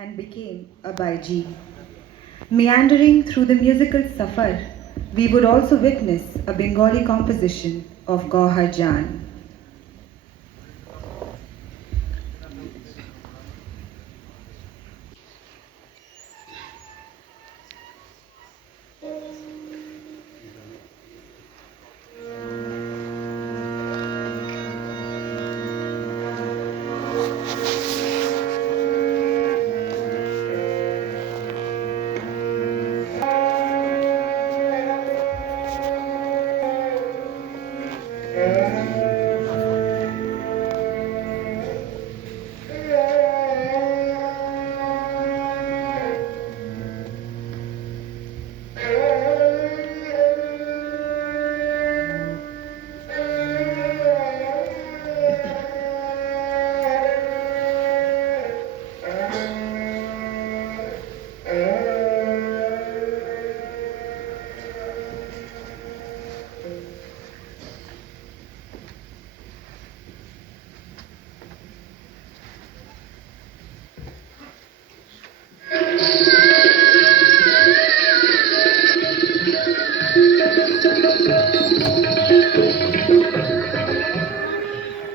and became a Baiji. Meandering through the musical safar, we would also witness a Bengali composition of Gauhar Jan.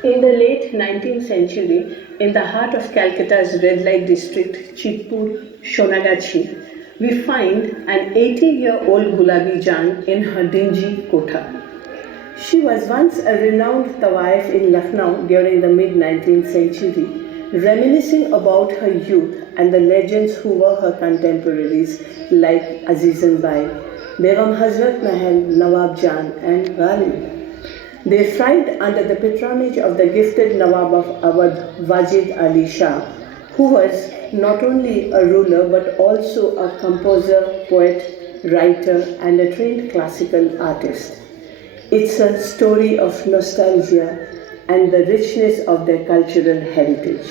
In the late 19th century, in the heart of Calcutta's red light district, Chitpur, Sonagachi, we find an 80-year-old Gulabi Jan in her dingy kotha. She was once a renowned tawaif in Lucknow during the mid-19th century, reminiscing about her youth and the legends who were her contemporaries like Azizan Bai, Begum Hazrat Mahal, Nawab Jan and Ghalib. They thrived under the patronage of the gifted Nawab of Awadh, Wajid Ali Shah, who was not only a ruler but also a composer, poet, writer, and a trained classical artist. It's a story of nostalgia and the richness of their cultural heritage.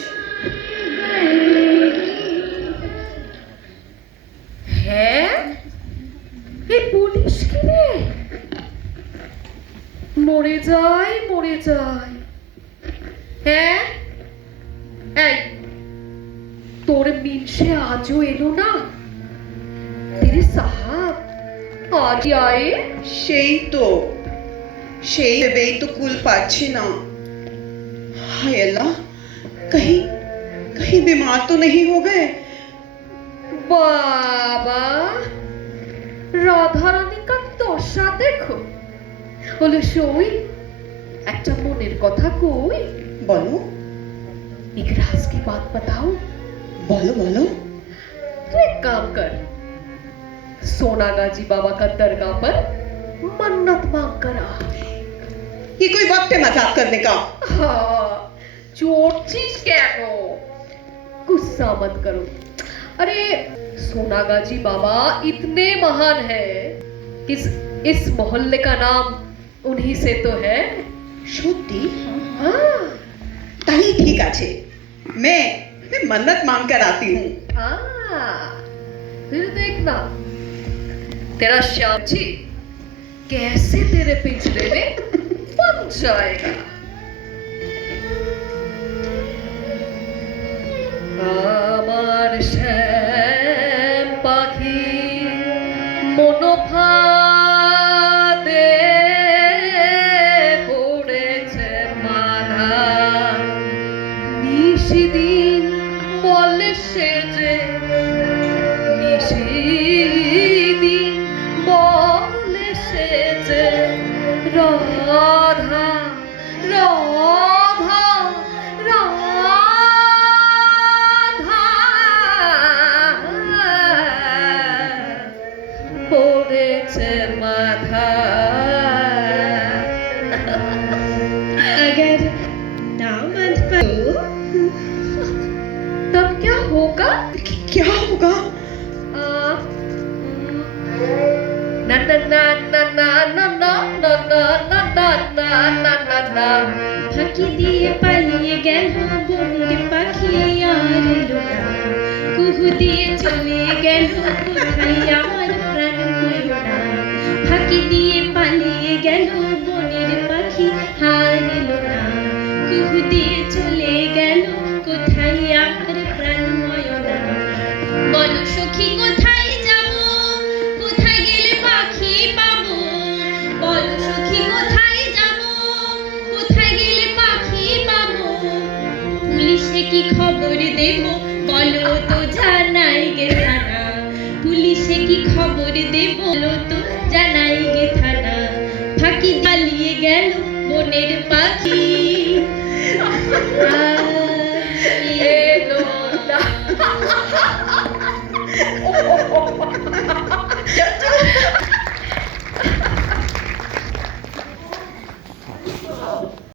হ্যাঁ এই police কি রে মরে যায় হ্যাঁ এই তোর মিনসে আজও এলো না তেরে সাহাব আজ আয়ে সেই ভেবেই তো কুল পাচ্ছি না हाय अल्लाह कहीं कहीं बीमार तो नहीं हो गए বাবা রাধারানী কা দশা দেখো হলো সই একটা মনের কথা কই बोलो एक राज की बात बताओ बोलो बोलो तो एक काम कर सोनागाजी बाबा का दरगाह पर मन्नत मांग कर आ ये कोई वक्त है मजाक करने का हाँ चोटचीज कैनो गुस्सा मत करो अरे सोनागाजी बाबा इतने महान है इस मोहल्ले का नाम उन्हीं से तो है সত্যি हाँ তাহলে ঠিক আছে मैं मन्नत मांग कर आती हूँ फिर देखना तेरा श्याम जी कैसे तेरे पिंजरे में बन जाएगा আমার শ্যাম পাখি মনোফাদে পড়েছে মাধা নিশিদিন বলে সে যে নিশিদিন বলে সে যে রাধা রাধা রাধা পড়েছে মাথা अगर दामद पर तब क्या होगा क्या होगा ना ना ना ना ना ना ना ना ना ना ना ना ना ना ना ফাঁকি দিয়ে পালিয়ে গেল বনের পাখি আর এলো না কুহু দিয়ে চলে গেল কোথায় আমার প্রাণ হইল না ফাঁকি দিয়ে পালিয়ে গেল বনের পাখি আর এলো না কুহু দিয়ে চলে গেল কোথায় আমার প্রাণ হইল না সখী কোথায় যাব কোথায় গেলে পাখি পাবো বলো সখী কোথায় যাব কোথায় গেলে পাখি পাবো পুলিশে কি খবর দেব বলো তো জানাই গে থানা পুলিশে কি খবর দেব বলো তো জানাই গে থানা ফাঁকি পালিয়ে গেল বনের পাখি এলো না